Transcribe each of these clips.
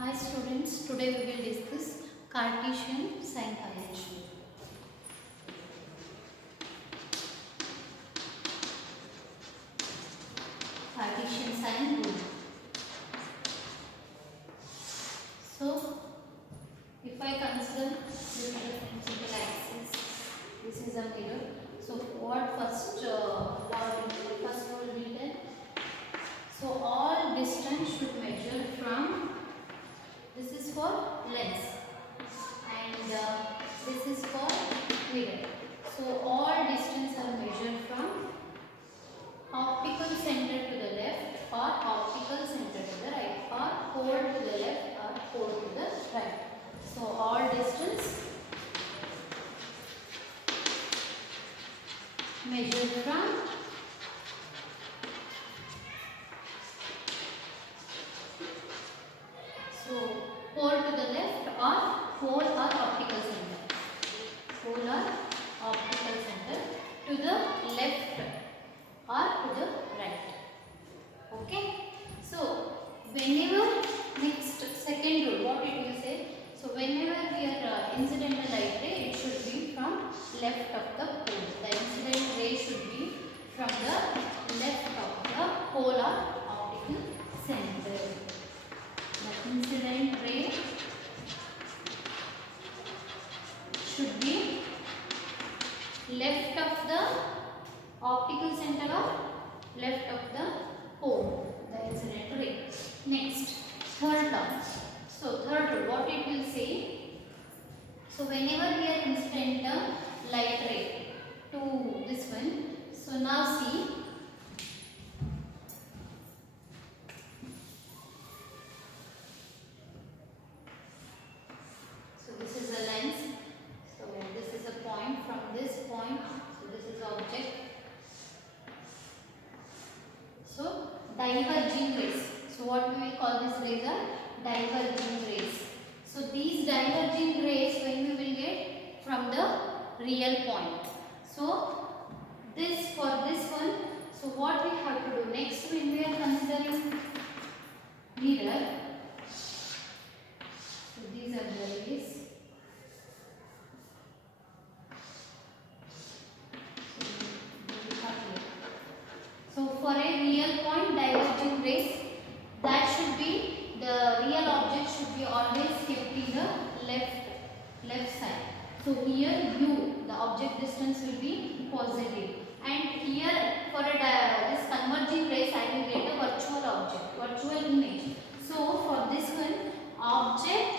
Hi students, today we will discuss Cartesian sign convention. Cartesian sign rule. So, if I consider this is a principal axis, this is a mirror. So, what first law will be there? So, all distance should measure from, this is for lens and this is for mirror. So, all distance are measured from optical center to the left or optical center to the right or pole to the left or pole to the right. So, all distance measured from pole to the left or pole or optical center. Pole or optical center to the left or to the right. Okay. So, whenever next second rule, what it will say? So, whenever we are incidental light ray, it should be from left of the pole. The incident ray should be from the left of the pole or optical center. The incident ray should be left of the optical center or left of the pole, the incident ray. Next, third law. So, third rule, what it will say? So, whenever we are incidental light ray to this one, so now see. So, this is a lens. So, this is a point from this point. So, this is object. So, diverging rays. So, what we will call this rays are diverging rays. So, these diverging rays when we will get from the real point. So, this for this one. So, what we have to do next when we are considering mirror. So, these are the rays. So, for a real point diverging rays, that should be the real object should be always kept in the left side. So, here u, the object distance will be positive, and here for this converging rays I will get a virtual object, virtual image. So, for this one, object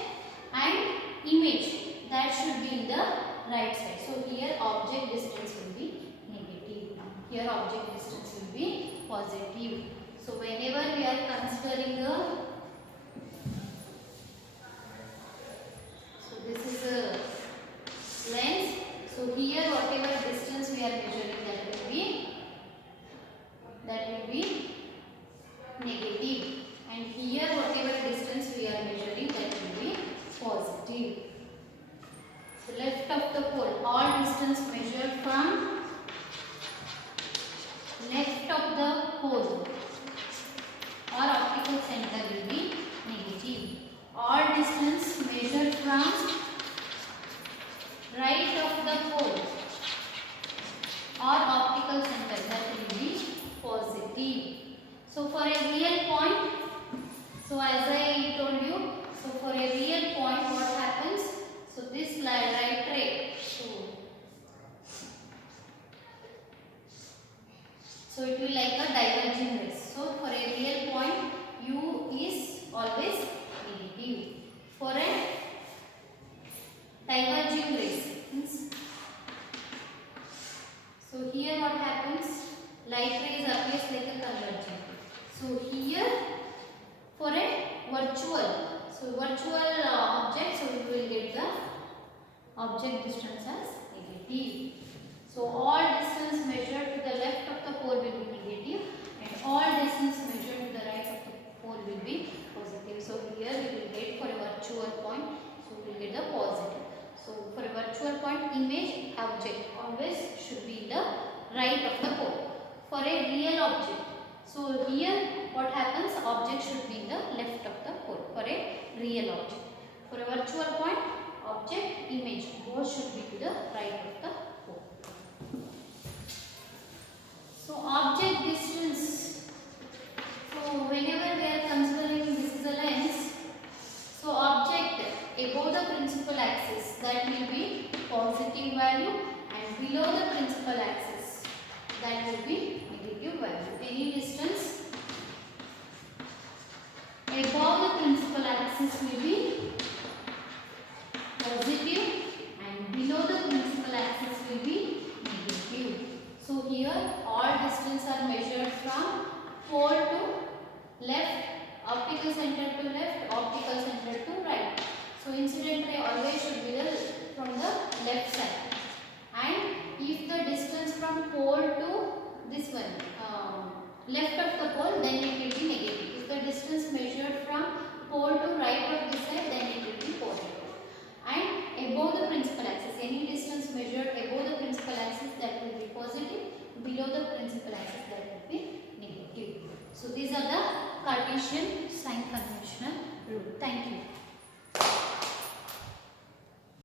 and image, that should be in the right side. So, here object distance will be negative, here object distance will be positive. So, whenever we are considering the, so this is a lens. So, here whatever distance we are measuring, that will be negative, and here whatever distance we are measuring, that will be positive. So, left of the pole, all distance measured from left of the pole or optical center will be negative. All distance measured from right of the pole or optical center, that will be positive. So, for a real point, so as I told you, so for a real point what happens? So, this right ray, so it will like a diverging rays. So, for a real point, u is always negative. For a diverging rays, so here what happens? Light rays appears like a converging. So, here for a virtual, so virtual object, so we will get the object distance as negative. So, all distance measured to the left of the pole will be negative, and all distance measured to the right of the pole will be positive. So, here we will get for a virtual point, so we will get the positive. So, for a virtual point, image object always should be in the right of the pole. For a real object, So here what happens, object should be in the left of the pole for a real object. For a virtual point, object, image both should be to the right of the pole. So object distance. So whenever we are considering this is a lens, so object above the principal axis, that will be positive value, and below the principal axis, that will be negative value. Any distance above the principal axis will be positive and below the principal axis will be negative. So here all distance are measured from pole to left, optical center to left, optical center to right. So incident ray always should be from the left side. And if the distance from pole to this one, left of the pole, then it will be negative. If the distance measured from pole to right of this side, then it will be positive. And above the principal axis, any distance measured above the principal axis, that will be positive. Below the principal axis, that will be negative. So these are the Cartesian sign conventional rule. Thank you.